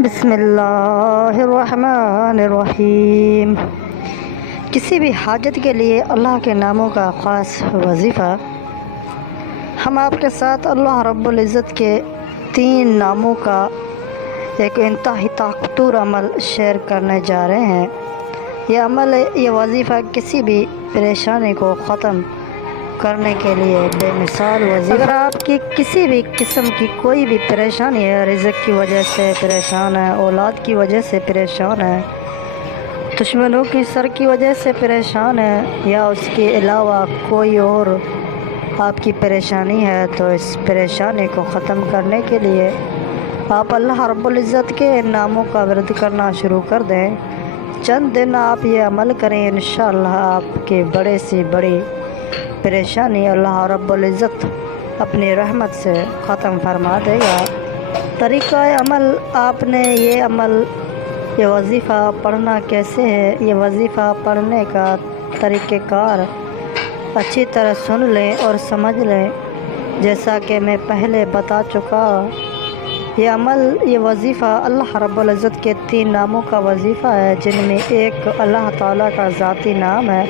بسم اللہ الرحمن الرحیم۔ کسی بھی حاجت کے لیے اللہ کے ناموں کا خاص وظیفہ۔ ہم آپ کے ساتھ اللہ رب العزت کے 3 ناموں کا ایک انتہائی طاقتور عمل شیئر کرنے جا رہے ہیں۔ یہ وظیفہ کسی بھی پریشانی کو ختم کرنے کے لیے بے مثال وظیفہ۔ اگر آپ کی کسی بھی قسم کی کوئی بھی پریشانی ہے، رزق کی وجہ سے پریشان ہے، اولاد کی وجہ سے پریشان ہے، دشمنوں کی سر کی وجہ سے پریشان ہے، یا اس کے علاوہ کوئی اور آپ کی پریشانی ہے، تو اس پریشانی کو ختم کرنے کے لیے آپ اللہ رب العزت کے ناموں کا ورد کرنا شروع کر دیں۔ چند دن آپ یہ عمل کریں، انشاءاللہ آپ کے بڑے سے بڑی پریشانی اللہ رب العزت اپنی رحمت سے ختم فرما دے گا۔ طریقہ عمل، آپ نے یہ وظیفہ پڑھنا کیسے ہے، یہ وظیفہ پڑھنے کا طریقہ کار اچھی طرح سن لیں اور سمجھ لیں۔ جیسا کہ میں پہلے بتا چکا، یہ وظیفہ اللہ رب العزت کے 3 ناموں کا وظیفہ ہے، جن میں ایک اللہ تعالیٰ کا ذاتی نام ہے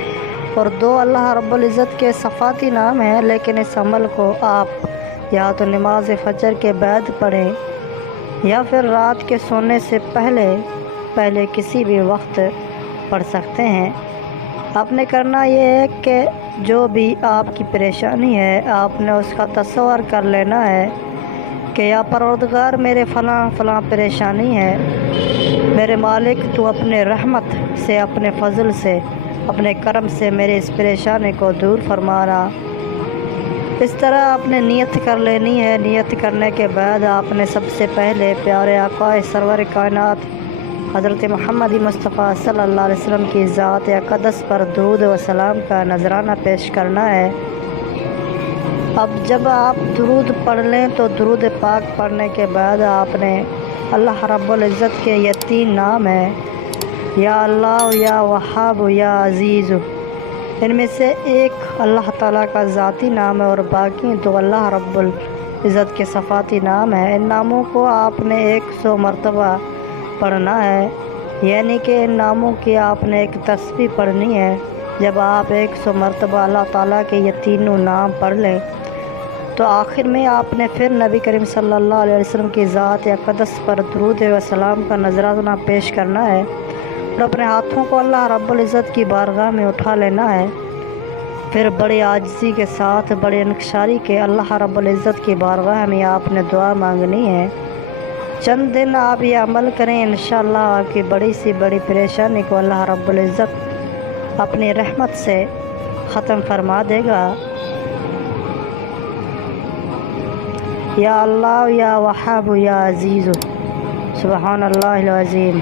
اور 2 اللہ رب العزت کے صفاتی نام ہیں۔ لیکن اس عمل کو آپ یا تو نماز فجر کے بعد پڑھیں یا پھر رات کے سونے سے پہلے کسی بھی وقت پڑھ سکتے ہیں۔ آپ نے کرنا یہ ہے کہ جو بھی آپ کی پریشانی ہے، آپ نے اس کا تصور کر لینا ہے کہ یا پروردگار، میرے فلاں پریشانی ہے، میرے مالک تو اپنے رحمت سے، اپنے فضل سے، اپنے کرم سے میرے اس پریشانی کو دور فرما رہا۔ اس طرح آپ نے نیت کر لینی ہے۔ نیت کرنے کے بعد آپ نے سب سے پہلے پیارے آقا سرور کائنات حضرت محمد مصطفیٰ صلی اللہ علیہ وسلم کی ذات اقدس پر درود و سلام کا نذرانہ پیش کرنا ہے۔ اب جب آپ درود پڑھ لیں تو درود پاک پڑھنے کے بعد آپ نے اللہ رب العزت کے یہ 3 نام ہیں، یا اللہ، یا وہاب، یا عزیز۔ ان میں سے ایک اللہ تعالیٰ کا ذاتی نام ہے اور باقی 2 اللہ رب العزت کے صفاتی نام ہیں۔ ان ناموں کو آپ نے 100 مرتبہ پڑھنا ہے، یعنی کہ ان ناموں کی آپ نے ایک تسبیح پڑھنی ہے۔ جب آپ 100 مرتبہ اللہ تعالیٰ کے یہ 3 نام پڑھ لیں تو آخر میں آپ نے پھر نبی کریم صلی اللہ علیہ وسلم کی ذات اقدس پر درود و سلام کا نذرانہ پیش کرنا ہے اور اپنے ہاتھوں کو اللہ رب العزت کی بارگاہ میں اٹھا لینا ہے۔ پھر بڑی عاجزی کے ساتھ، بڑی انکساری کے اللہ رب العزت کی بارگاہ میں آپ نے دعا مانگنی ہے۔ چند دن آپ یہ عمل کریں، انشاءاللہ آپ کی بڑی سی بڑی پریشانی کو اللہ رب العزت اپنی رحمت سے ختم فرما دے گا۔ یا اللہ، یا وہاب، یا عزیز، سبحان اللہ العظیم۔